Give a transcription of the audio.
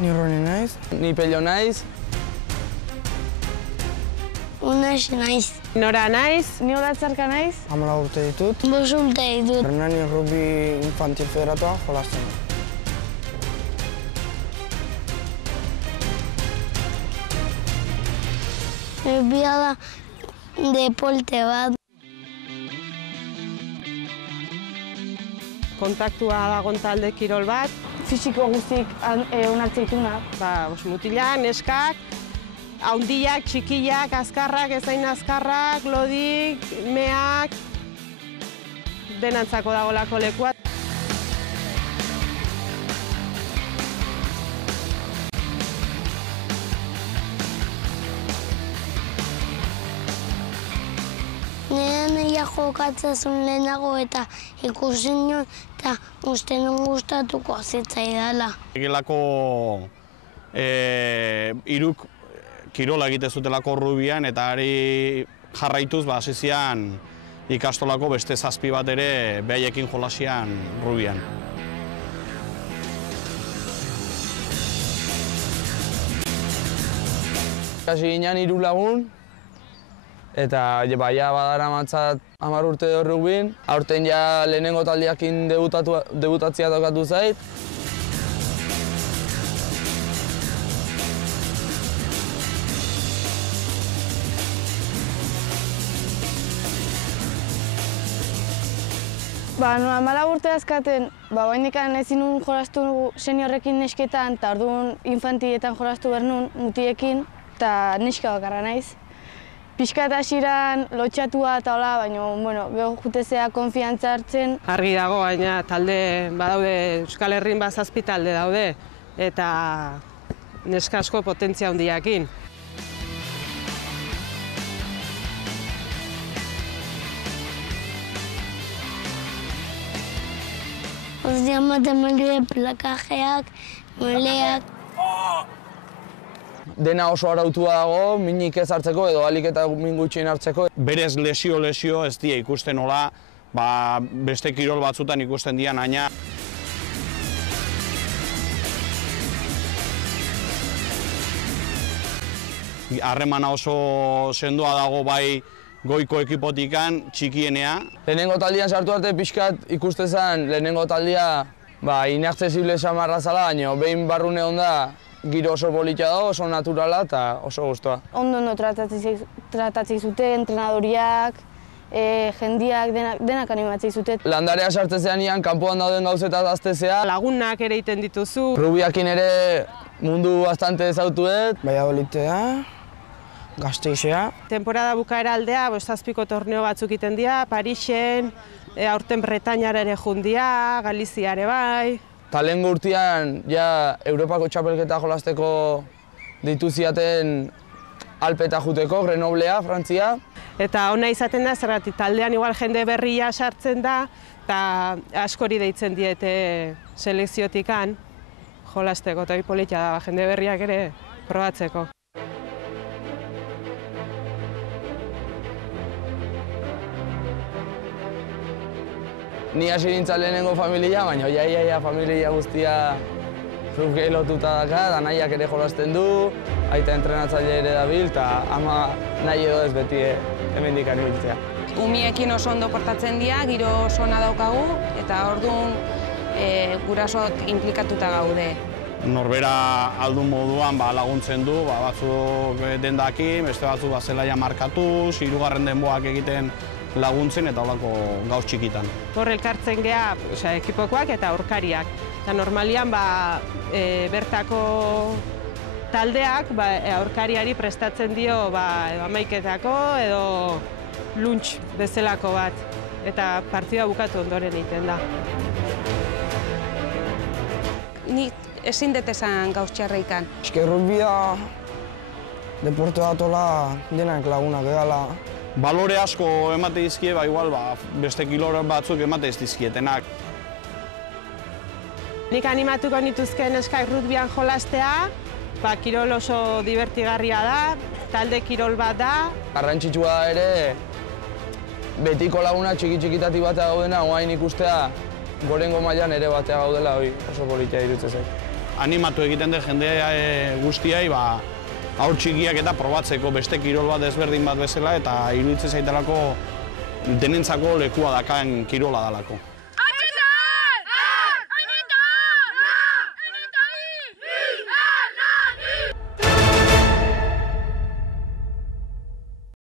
Ni Roni naiz. Ni Pello naiz. Unax naiz. Nora naiz. Ni Olatzarka naiz. 14 urte ditut. 5 urte ditut. Hernani Rugby Infantil Federatuan jolasten. Rugbia da deporte bat. Kontaktua dagon talde kirol bat. Fisiko guztik onartzen dituna. Mutilak, neskak, haundiak, txikiak, azkarrak, ezain azkarrak, lodik, meak, denantzako dagolako lekua. Nire jokatzezun lehenago eta ikusi nion eta uste non gustatuko zitzaidala. Egelako hiruk kirola egite zutelako rugbian eta ari jarraituz hasi zian ikastolako beste 7 bat ere behaiekin jolasian rugbian. Hasi ginen 3 lagun, eta ja badaramatza 10 urte rugbin. Aurten ja lehenengo taldeakin debutatzea tokatu zait. Nola urte azkaten, oraindik ezin nun jolastu seniorrekin nesketan, eta orduan infantietan jolastu behar nun mutiekin, eta neska bakarra naiz. Pixkat hasieran lotxatua eta hola, baina gero jutezea konfiantza hartzen. Argi dago, baina talde badaude, Euskal Herrin 7 talde daude, eta neska asko potentzia handiakin. Ostia matemalia plakajeak, moleak. Dena oso arautua dago, minik ez hartzeko edo ahalik eta min gutxien hartzeko. Berez lesio ez die ikusten nola, beste kirol batzutan ikusten dian aina. Harremana oso sendoa dago bai goiko ekipotikan, txikienea. Lehenengo taldian sartu arte pixkat ikustezan lehenengo taldia inaccesible samarra zala, baina behin barrune onda giro oso polita da, oso naturala eta oso gustoa. Ondo tratatzen zute, entrenadoriak, jendiak, denak animatzen zute. Landarea sartzean ian, kanpoan dauden gauzetaz aztezea. Lagunak ere egiten dituzu. Rugbiakin ere mundu bastante ezautuet. Valladolitea, Gasteizea. Temporada bukaera aldea, 7 torneo batzuk egiten dira, Parisen, aurten Bretainara ere jundia, Galiziare bai. Talengo urtean, ja, Europako txapelketa jolasteko dituziaten Alpeta juteko, Grenoblea, Frantzia. Eta ona izaten da, zergatik taldean igual jende berria sartzen da, eta askori deitzen diete selekziotikan jolasteko, eta politia da, jende berriak ere probatzeko. Ni hasi nintzen lehenengo familia, baina ja familia guztia rugbi lotuta daka, da nahiak ere jolasten du, aita entrenatzaile ere dabil, eta ama nahi edo ez beti hemendik ibiltzea. Umiekin oso ondo portatzen dira, giro oso ona daukagu, eta orduan gurasoak inplikatuta gaude. Norbera aldun moduan laguntzen du, batzuk dendakin, beste batzuk zelaia markatuz, 3. denboak egiten laguntzen eta holako gauz txikitan. Hor elkartzen geha ekipokoak eta aurkariak. Eta normalian bertako taldeak aurkariari prestatzen dio amaiketako edo lunch bezalako bat. Eta partida bukatu ondoren egiten da. Nik ezin dut esan gauz txarreikan. Eske rugbia deporte bat hola denak lagunak edala. Balore asko emate dizkie, igual beste kilor batzuk emate ez dizkietenak. Nik animatuko nituzken neskak rugbian jolastea, kirol oso divertigarria da, talde kirol bat da. Garrantzitsua da ere, betiko laguna txiki-txikitatik batea gaudena, oain ikustea gorengo mailan ere batea gaudela, oso politia iruditzen zait. animatu egiten den jende guztiai haur txikiak eta probatzeko beste kirol bat ezberdin bat bezala eta iruditzen zaitelako denentzako lekua dakan kirola dalako.